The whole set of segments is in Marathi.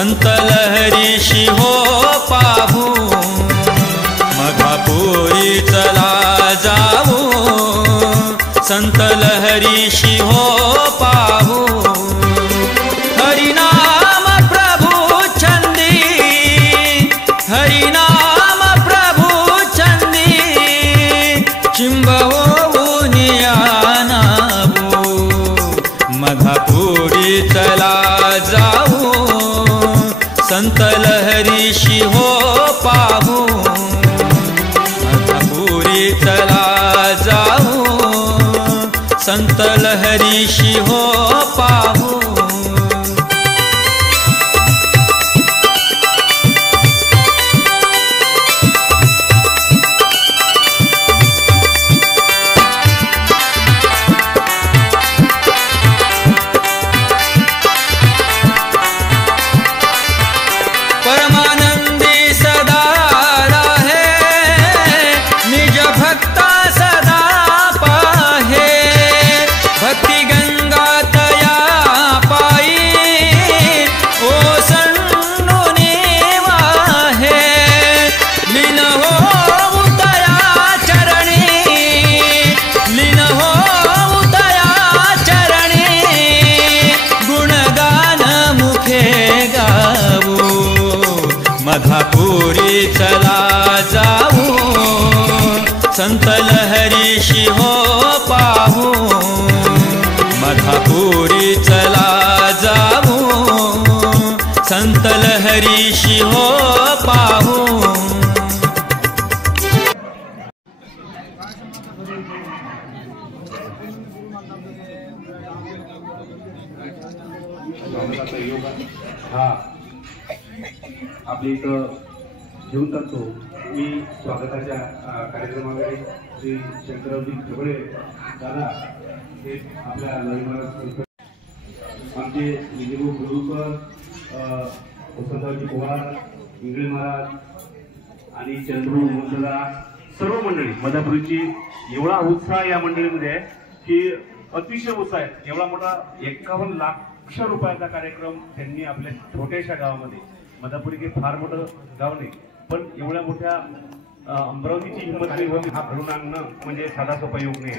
संत लहरीशी हो पाहू मघापुरी चला जाऊ संत लहरीशी हो पाहू हरिनाम प्रभु चंदी हरिनाम प्रभु चंदी चिंब होऊन यानावू मघापुरी चला जाऊ संत लहरीशी हो पाहू मघापुरी चला जाऊ संत लहरीशी हो पाहू परमानंदी सदा राहे निज भक्ता सदा पाहे भक्ति गंगा तया पाई ओ सन्नुनी वाहे लीन हो तया चरणी लीन हो तया चरणी गुणगान मुखे गावू मघापुरी चला जाऊ संत लहरीशी हो पाहू मघापुरी चला जाऊ संत लहरीशी हो पाहू हा आपल्या इथं घेऊन जातो मी स्वागताच्या कार्यक्रमाकडे श्री शंकरजी झगडे दादा हे आपल्या लग्नात आमचे विजयभाऊ गुरुकर वसंतरावजी पवार इंगळे महाराज आणि चंद्रू मुंदला सर्व मंडळी मधापुरीची एवढा उत्साह या मंडळीमध्ये आहे की अतिशय उत्साह आहे एवढा मोठा 51 लाख रुपयाचा कार्यक्रम त्यांनी आपल्या छोट्याशा गावामध्ये मधापुरी काही फार मोठं गाव नाही पण एवढ्या मोठ्या अमरावतीची हिंमत नाही होती हा घडून आणणं म्हणजे साधा सोपा योग नाही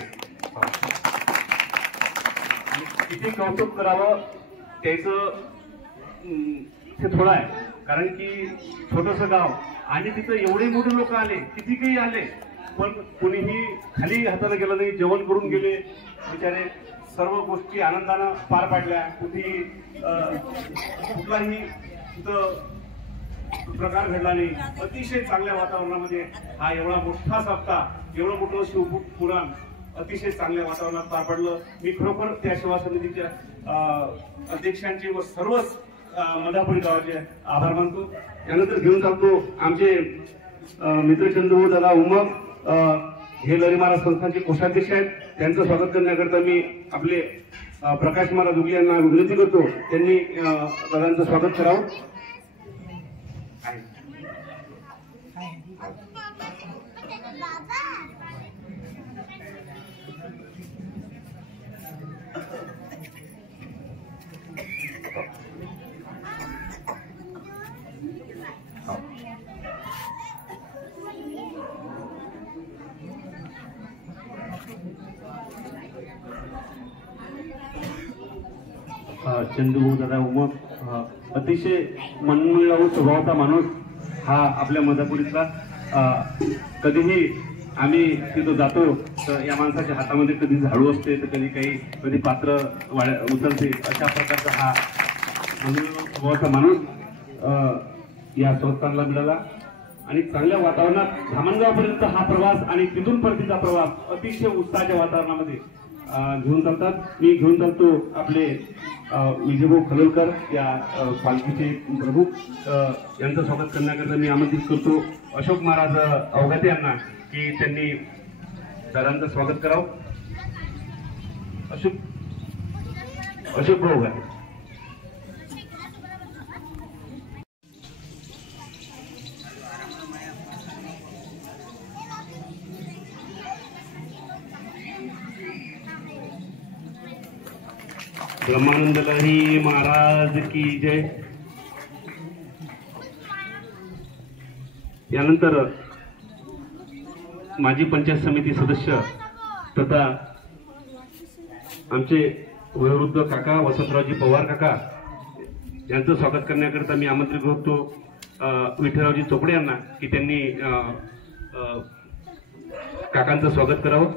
किती कौतुक करावं त्याचं ते थोडं आहे कारण की छोटंसं गाव आणि तिथं एवढे मोठे लोक आले किती काही आले पण कुणीही खाली हाताने गेलं नाही जेवण करून गेले बिचारे सर्व गोष्टी आनंदानं पार पाडल्या कुठलाही तिथं प्रकार घडला नाही अतिशय चांगल्या वातावरणामध्ये हा एवढा मोठा सप्ताह एवढं मोठं शिवपुराण अतिशय चांगल्या वातावरणात पार पडलं मी खरोखर त्या सेवा समितीच्या अध्यक्षांचे व सर्वच मधापुरी गावाचे आभार मानतो त्यानंतर घेऊन जातो आमचे मित्र चंद्रू दादा उमग हे लहरी महाराज संस्थानचे कोषाध्यक्ष आहेत त्यांचं स्वागत करण्याकरता मी आपले प्रकाश महाराज उगले यांना विनंती करतो त्यांनी दादांचं स्वागत करावं चंदू दादा उमग अतिशय मनमिळावू स्वभावाचा माणूस हा आपल्या मधापुरीतला कधीही आम्ही तिथं जातो तर या माणसाच्या हातामध्ये कधी झाडू असते तर कधी पात्र उचलते अशा प्रकारचा हा मनमिळावू स्वभावाचा माणूस या संस्थानला मिळाला आणि चांगल्या वातावरणात धामणगावपर्यंत हा प्रवास आणि तिथून परतीचा प्रवास अतिशय उत्साहाच्या वातावरणामध्ये घेऊन चालतात मी घेऊन चालतो आपले विजयभाऊ खलोलकर या पालखीचे प्रमुख यांचं स्वागत करण्याकरता मी आमंत्रित करतो अशोक महाराज अवघाते यांना की त्यांनी दादांचं स्वागत करावं अशोक भाऊ अवघाते ब्रह्मानंद लहरी महाराज की जय। यानंतर माजी पंचायत समिती सदस्य तथा आमचे वयोवृद्ध काका वसंतरावजी पवार काका यांचं स्वागत करण्याकरिता मी आमंत्रित करतो विठ्ठलरावजी चोपडे यांना की त्यांनी काकांचं स्वागत करावं.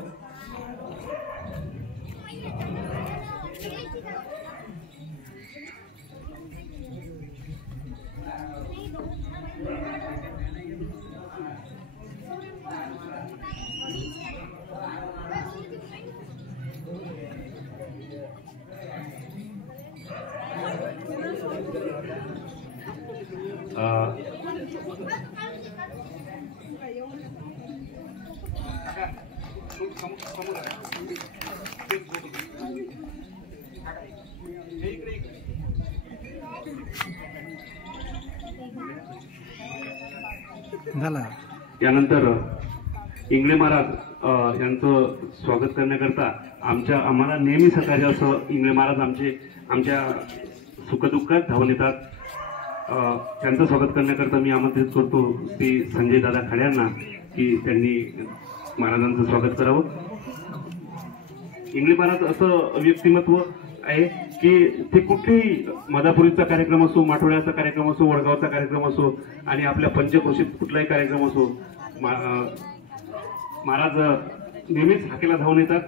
यानंतर इंगळे महाराज यांचं स्वागत करण्याकरता आम्हाला नेहमी सहकार्य असं इंगळे महाराज आमच्या सुखदुःखात धावून येतात. त्यांचं स्वागत करण्याकरता मी आमंत्रित करतो श्री संजय दादा खाडे यांना की त्यांनी महाराजांचं स्वागत करावं. इंगळे महाराज असं व्यक्तिमत्व आहे की ते कुठेही मधापुरीचा कार्यक्रम असो, माठोळ्याचा कार्यक्रम असो, वडगावचा कार्यक्रम असो आणि आपल्या पंचक्रोशीत कुठलाही कार्यक्रम असो, महाराज नेहमीच हाकेला धावून येतात.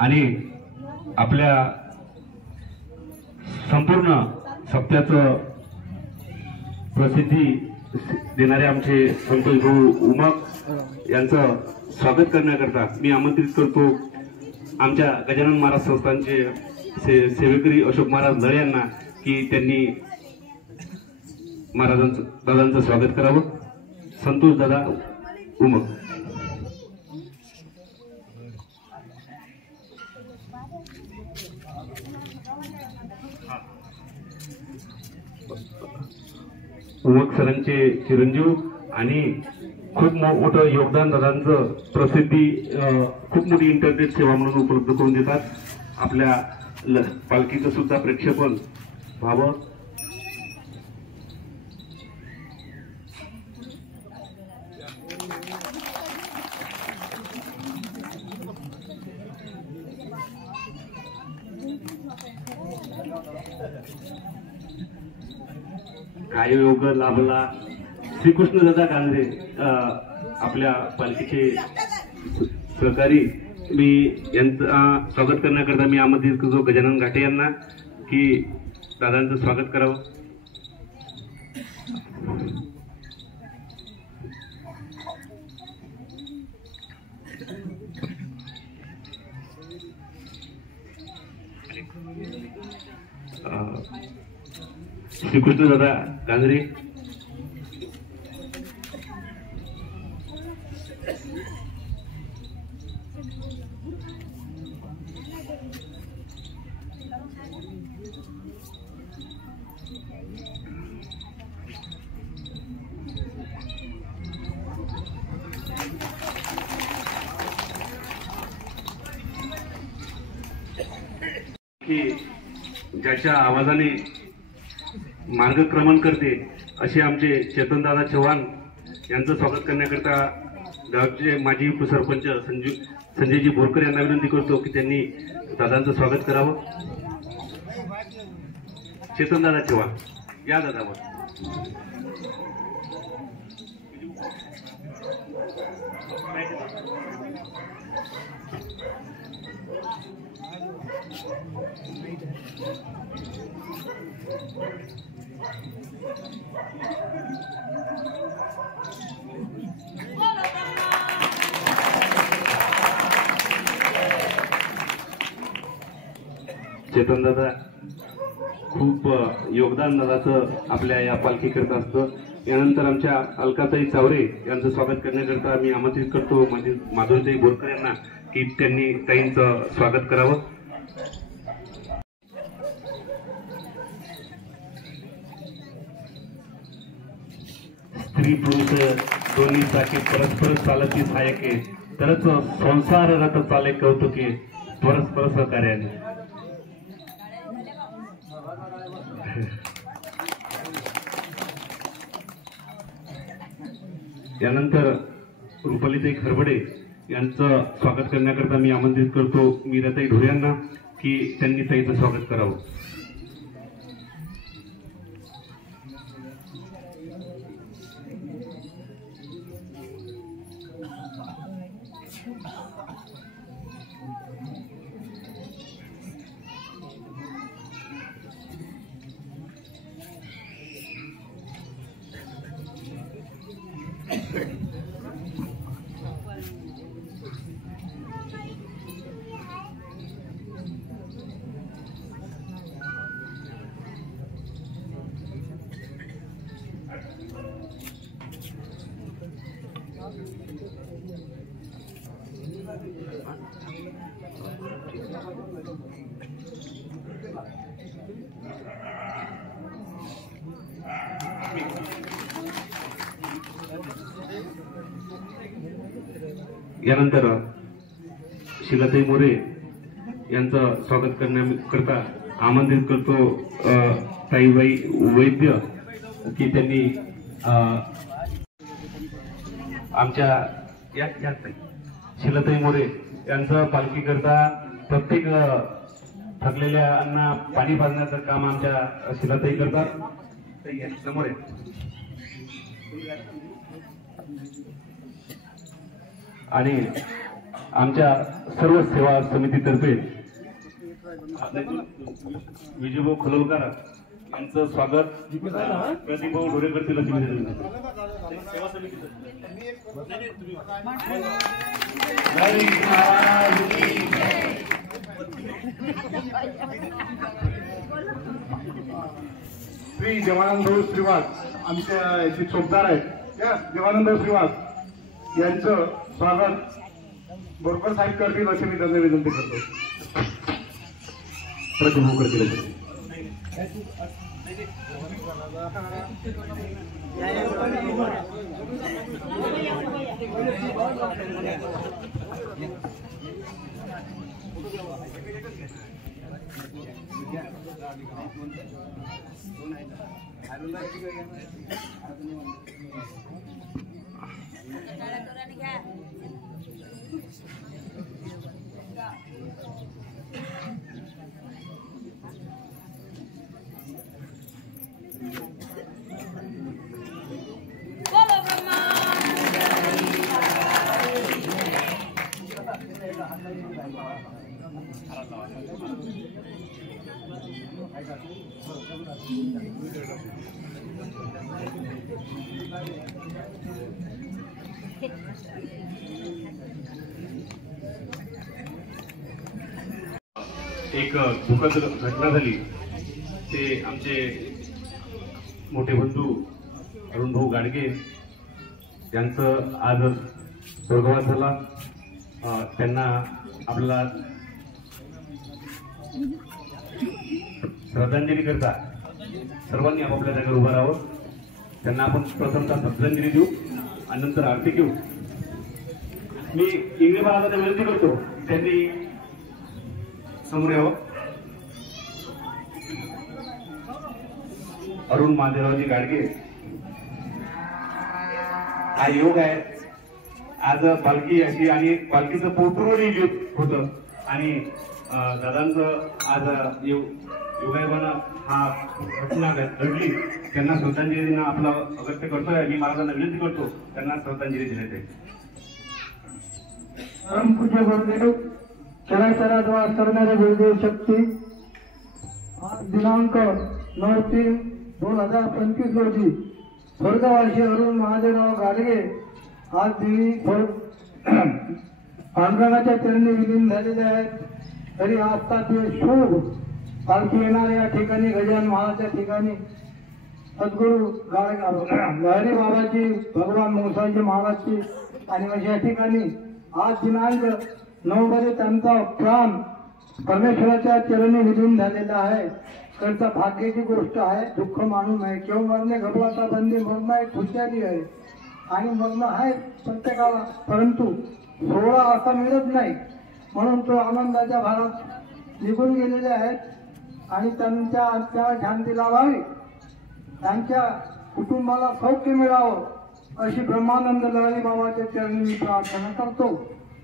आणि आपल्या संपूर्ण सप्त्याचं प्रसिद्धी देणारे आमचे संतोष भाऊ उमक यांचं स्वागत करण्याकरता मी आमंत्रित करतो आमच्या गजानन महाराज संस्थानचे सेवेकरी अशोक महाराज लळे यांना की त्यांनी दादांचं स्वागत करावं. संतोष दादा उमक. उमक सरांचे चिरंजीव आणि खूप मोठं योगदान दादांचं प्रसिद्धी खूप मोठी इंटरनेट सेवा म्हणून उपलब्ध करून देतात. आपल्या पालखीचं सुद्धा प्रेक्षेपण व्हावं. काय योग लाभला. श्रीकृष्ण दादा गांधरे आपल्या पालखीचे सहकारी मी यांचं स्वागत करण्याकरता मी आमंत्रित करतो गजानन घाटे यांना की दादांचं स्वागत करावं. श्रीकृष्ण दादा गांधरे. की ज्याच्या आवाजाने मार्गक्रमण करते असे आमचे चेतनदादा चव्हाण यांचं स्वागत करण्याकरता गावचे माजी उपसरपंच संजयजी बोरकर यांना विनंती करतो की त्यांनी दादांचं स्वागत करावं. चेतनदादा चव्हाण या दादावर. चेतन दादा खूप योगदान दादाचं आपल्या या पालखी करत असतं. यानंतर आमच्या अलकाताई चावरे यांचं स्वागत करण्याकरता मी आमंत्रित करतो म्हणजे माधुरीताई बोरकर यांना की त्यांनी ताईंचं स्वागत करावं. स्त्री पुरुष दोन्ही चाके परस्पर चालती सहाय्यके तरच संसार रथ चाले कौतुके परस्पर सहकार्याने. यानंतर रुपालीताई खरबडे यांचं स्वागत करण्याकरता मी आमंत्रित करतो मीराताई ढोरे यांना की त्यांनी ताईचं स्वागत करावं. यानंतर शिलाताई मोरे यांचं स्वागत करण्याकरता आमंत्रित करतो ताईबाई वैद्य की त्यांनी आमच्या या शिलाताई मोरे यांचं पालखी करता प्रत्येक थकलेल्यांना पाणी पाजण्याचं काम आमच्या शिलाताई करतात. समोर आणि आमच्या सर्व सेवा समितीतर्फे विजयभाऊ खलोलकर यांचं स्वागत प्रदीपभाऊ ढोरे करतील अशी विनंती. श्री देवानंद श्रीवास आमच्या जे चौकदार आहेत त्या देवानंद श्रीवास यांचं स्वागत बोरकर साहेब करतील अशी मी त्यांना विनंती करतो. प्रतिभाऊ करतील. एक दुःखद घटना झाली. ते आमचे मोठे बंधू अरुणभाऊ गाडगे यांचं आज स्वर्गवास झाला. त्यांना आपल्याला श्रद्धांजली करता सर्वांनी आपापल्या जागेवर उभं राहावं. त्यांना आपण प्रथमतः श्रद्धांजली देऊ आणि नंतर आरती घेऊ. मी इंग्रजी महाराजांना विनंती करतो त्यांनी समोर यावं. अरुण महादेवरावजी गाडगे हा योग आहे. आज पालखी अशी आणि पालखीचं पोटूरही होतं आणि दादांचं आज योगायोगानं हा घटना घडली. त्यांना श्रद्धांजली देणं आपला अगत्य करतोय. मी महाराजांना विनंती करतो त्यांना श्रद्धांजली देण्यात येईल. परमपूज्य गुरुदेव चराचरात वास करणारे गुरुदेव शक्ती दिनांक 9/3/2025 रोजी स्वर्गवासी अरुण महादेवराव गाडगे आज दिल्ली पांडुरंगाच्या चरणी विलीन झालेले आहेत. तरी आजचा ते शुभ पालखी येणाऱ्या या ठिकाणी गजानन महाराजच्या ठिकाणी सद्गुरू लहरी बाबाची, भगवान मोसाजी महाराजची आणि या ठिकाणी आज दिनांक 9 मध्ये त्यांचा प्राण परमेश्वराच्या चरणी निघून झालेला आहे. करता भाग्याची गोष्ट आहे. दुःख मानू नये. केव्हा मरणे घबराता बंदी, मरण एक खुशाली आहे आणि मरण आहे प्रत्येकाला, परंतु सोहळा असा मिळत नाही. म्हणून तो आनंदाच्या भारात निघून गेलेले आहेत आणि त्यांच्या त्या शांती लावावी, त्यांच्या कुटुंबाला सौख्य मिळावं अशी ब्रह्मानंद लहरी बाबाच्या चरणी मी प्रार्थना करतो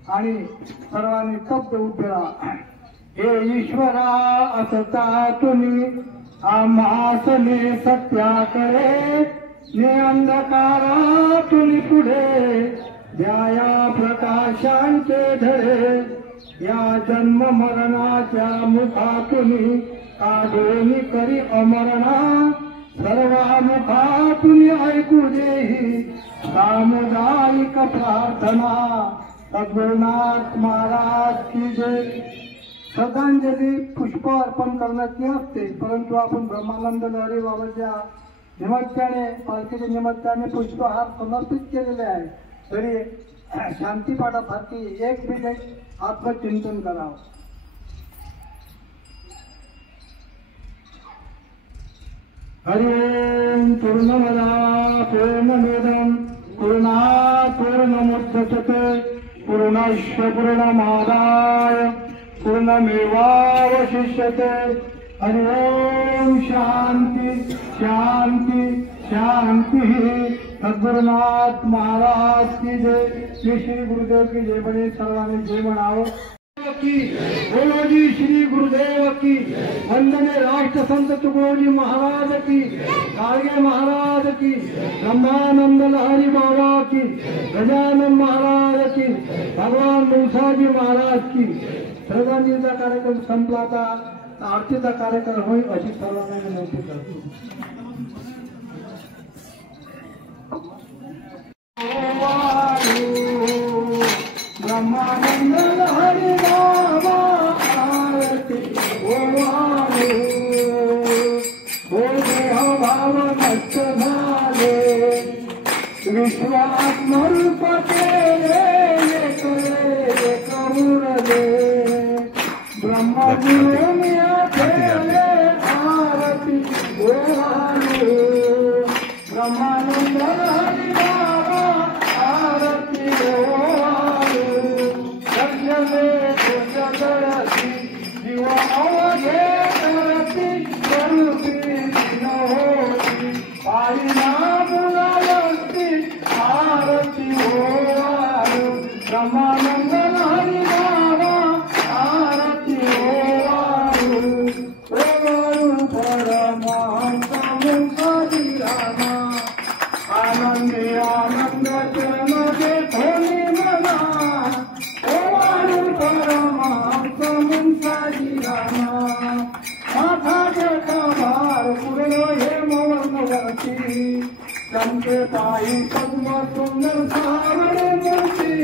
आणि सर्वांनी तप्त उभे राहा. हे ईश्वरा असता तुम्ही आम्हासने सत्याकडे, ने अंधकारा तुम्ही पुढे द्याया प्रकाशांचे धडे. या जन्म मरणाच्या मुखातून काढून करी अमरणा, सर्वामुखातून ऐकू देही सामुदायिक प्रार्थना. सद्गुरुनाथ महाराज की जय. श्रद्धांजली पुष्प अर्पण करण्याची असते, परंतु आपण ब्रह्मानंद लहरी बाबाच्या निमित्ताने, पालखीच्या निमित्ताने पुष्पहार समर्पित केलेले आहे. तरी शांतीपाठासाठी एक मिनिट आत्मचिंतन करावं. हरि ओम. पूर्णमदा पूर्णमिदं पूर्णात् पूर्णमुदच्यते पूर्णस्य पूर्णमादाय पूर्णमेवावशिष्यते. हरि ओम. शांति शांति शांति. सद्गुरुनाथ महाराज की जय. श्री गुरुदेव की जय. बने सर्वांनी जय म्हणावं की. बोलो जी श्री गुरुदेव की. वंदने राष्ट्र संत तुकोजी महाराज की, गाडगे महाराज की, ब्रह्मानंद लहरी बाबा की, गजानन महाराज की, भगवान मुसाजी महाराज की. श्रद्धांजलीचा कार्यक्रम संपला. आता आरतीचा कार्यक्रम होईल अशी सर्वांना विनंती करतो. ब्रह्मानंद लहरी बाबा आरती ओवाळो. हो देह भाव नष्ट झाले, विश्वात्मरूप केले एक उरले. ब्रह्मज्योनिया केले आरती ओवाळो. ब्रह्मानंद लहरी बाबा आरती ओवाळो. जीव अवघे करती करुती नहोती, पाळीना मुलावती आरती ओवाळो. ब्रह्मानंद लहरी बाबा आरती ओवाळो. ओवाळो परमहंस मुखारी रामा, आनंदी आनंद चरणाचे खोली मना. ओवाळो परमहंस मुखारी रामा, माथा जटा भार पुरलो हे मौनवती. चमके पायी पद्म सुंदर सावळे मूर्ती,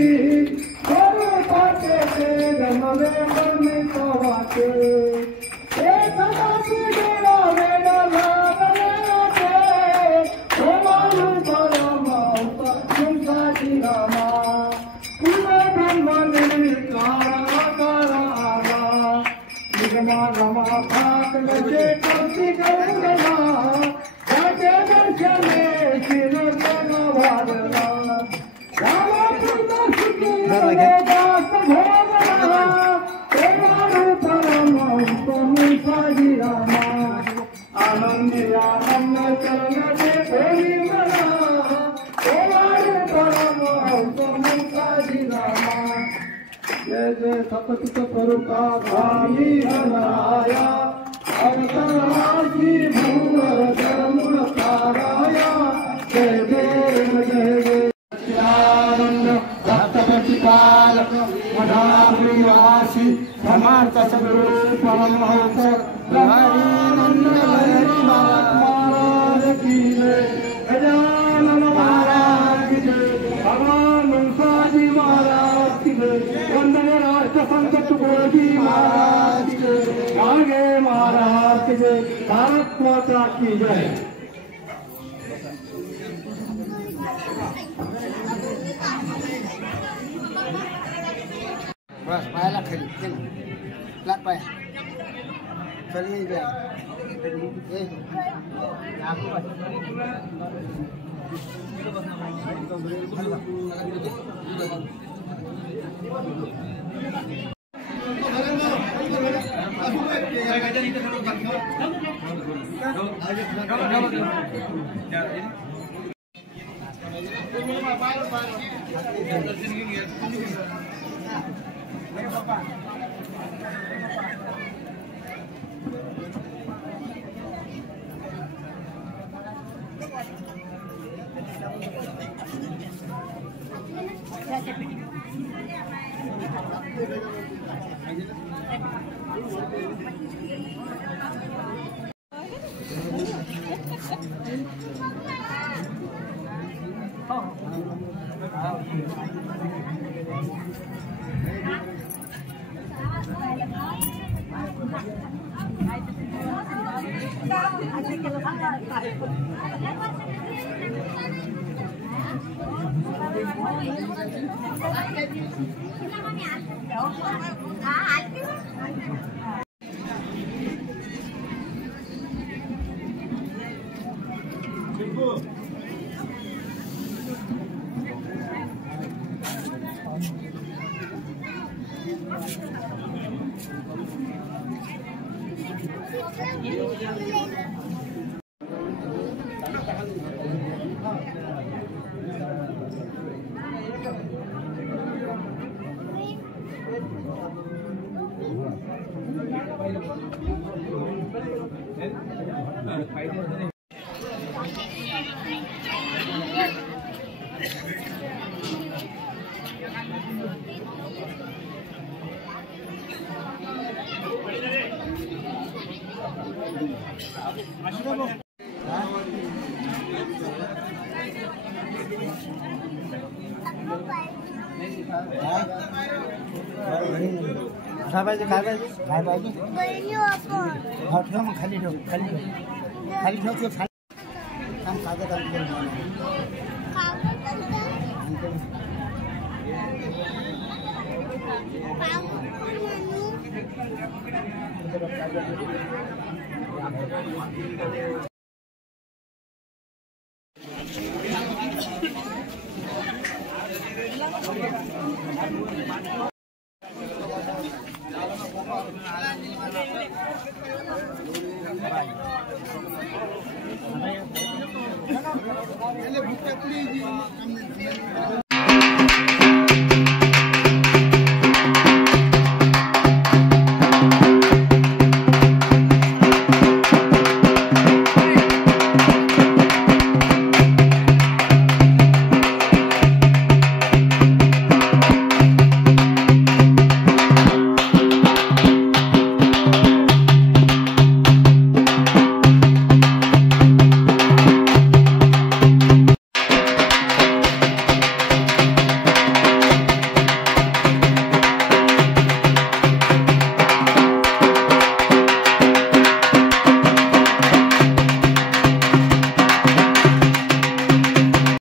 स्वरूपाचे ते गणवे वर्णित वाटे. एकदाची डोळा वेड लागले ते, ओवाळो परमहंस मुखारी रामा. तुला ब्रह्म निर्विकार आला, निगमा रमा ठाकले करती गंगला. त्याचे दर्शने शिरसन वाढला, रामापूर्ण सुखी दास भोगला. ओवाळो परमहंस मुखारी रामा, आनंदी आनंद चरणाचे खोली मना. ओवाळो परमहंस मुखारी रामा. जय जय सतत स्वरूपा स्वामी हराया, अवताराची भूवर धर्म ताराया. जय देव जय देव. सच्चिदानंद भक्तप्रतिपाल मधाप्रियवासी परमार्थ सद्गुरु परमहंस ब्रह्मानंद लहरी महाराज की जय. गजानन महाराज की जय. भगवान मुसाजी महाराज की जय. वंदने राष्ट्र संत तुकोजी महाराज की जय. गाडगे महाराज भारत माता की जय। बस पायाला खाली लाग पाया चलिए काय पाहिजे काय पाहिजे काय पाहिजे हा ठेव मग खाली ठेव खाली ठेव खाली ठेव ते खाली काम कागद भूख